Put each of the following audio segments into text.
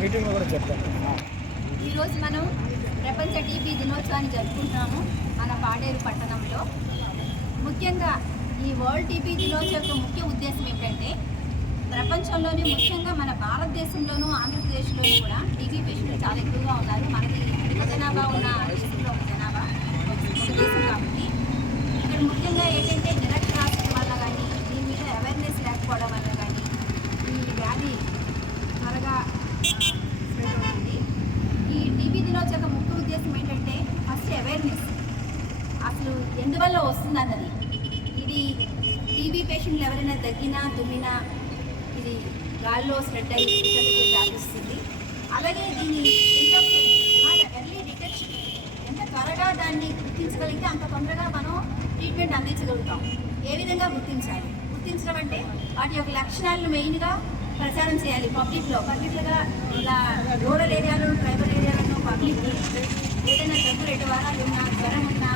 మీటింగ్లో కూడా చెప్తాను ఈరోజు మనం ప్రపంచ టీబీ దినోత్సవాన్ని జరుపుకుంటున్నాము మన పాడేరు పట్టణంలో. ముఖ్యంగా ఈ వరల్డ్ టీబీ దినోత్సవం యొక్క ముఖ్య ఉద్దేశం ఏంటంటే ప్రపంచంలోనే ముఖ్యంగా మన భారతదేశంలోనూ ఆంధ్రప్రదేశ్లోనూ కూడా టీబీ పేషెంట్లు చాలా ఎక్కువగా ఉన్నారు. మనది జనాభా ఉన్న దేశంలో ఒక జనాభా ఒక దేశం కాబట్టి ఇక్కడ ముఖ్యంగా ఏంటంటే నిరక్షరాస్యత వల్ల కానీ దీని మీద అవేర్నెస్ లేకపోవడం వల్ల కానీ ఈ వ్యాధి త్వరగా స్ప్రెడ్ అవుతుంది ఈ టీబీ దినోత్సవ యొక్క ముఖ్య ఉద్దేశం ఏంటంటే ఫస్ట్ అవేర్నెస్ అసలు ఎందువల్ల వస్తుంది అన్నది ఇది టీబీ పేషెంట్లు ఎవరైనా తగ్గినా తుమ్మినా ఇది గాల్లో స్ప్రెడ్ అయ్యి వ్యాపిస్తుంది. అలాగే దీన్ని ఎర్లీ డిటెక్షన్ ఎంత త్వరగా దాన్ని గుర్తించగలిగితే అంత తొందరగా మనం ట్రీట్మెంట్ అందించగలుగుతాం. ఏ విధంగా గుర్తించాలి? గుర్తించడం అంటే వాటి యొక్క లక్షణాలను మెయిన్గా ప్రచారం చేయాలి పబ్లిక్లో పబ్లిక్గా ఇలా రూరల్ ఏరియాలో ట్రైబల్ ఏరియాలో పబ్లిక్ ఏదైనా జబ్బులు రెండు వారాలు ఉన్నా జ్వరం ఉన్నా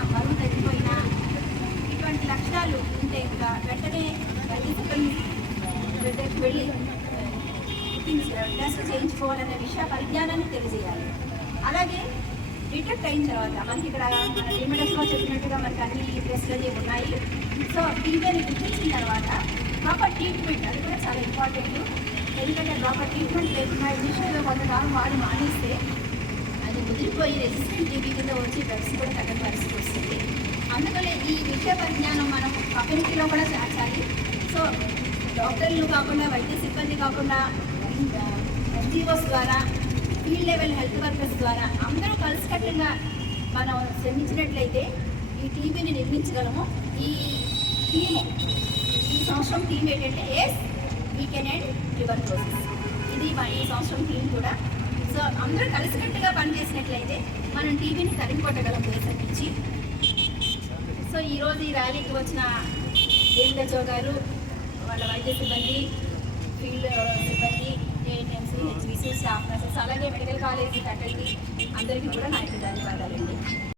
ఇటువంటి ఉంటే ఇంకా వెంటనే తీసుకొని దగ్గరికి వెళ్ళి టెస్ట్ చేయించుకోవాలనే విషయ పరిజ్ఞానాన్ని తెలియజేయాలి. అలాగే డిటెక్ట్ అయిన తర్వాత మనకి ఇక్కడ లిమిటెస్లో చెప్పినట్టుగా మనకి అన్ని టెస్ట్లు అనేవి ఉన్నాయి. సో టీబీని గుర్తించిన తర్వాత ప్రాపర్ ట్రీట్మెంట్ అది కూడా చాలా ఇంపార్టెంట్ ఎందుకంటే ప్రాపర్ ట్రీట్మెంట్ లేకుండా ఇనిషియల్గా కొంతకాలం వాడు మానేస్తే అది ముదిరిపోయి రెసిస్టెంట్ టీబీ కింద వచ్చి డ్రగ్స్ కూడా తగ్గ పరిస్థితి వస్తుంది. ఈ విద్య పరిజ్ఞానం మనం కమ్యూనిటీలో కూడా చేర్చాలి సో డాక్టర్లు కాకుండా వైద్య సిబ్బంది కాకుండా ఎన్జిఓస్ ద్వారా ఫీల్డ్ లెవెల్ హెల్త్ వర్కర్స్ ద్వారా అందరూ కలిసికట్టుగా మనం శ్రమించినట్లయితే ఈ టీవీని నిర్మించగలము. ఈ థీమ్ ఈ సంవత్సరం టీం ఏంటంటే ఎస్ వీ కెన్ అండ్ లివర్ ఇది మా ఈ సంవత్సరం టీం కూడా. సో అందరూ కలిసికట్టుగా పనిచేసినట్లయితే మనం టీవీని తరిమికొట్టగలం దేశం నుంచి. సో ఈరోజు ఈ ర్యాలీకి వచ్చిన ఏఎన్హెచ్ఓ గారు? వాళ్ళ వైద్య సిబ్బంది ఫీల్డ్ సిబ్బంది ఏఎన్ఎంసీ హెచ్బీసీ స్టాఫ్ నర్సెస్ అలాగే మెడికల్ కాలేజీ ఫ్యాకల్టీ అందరికీ కూడా నా యొక్క ధన్యవాదాలండి.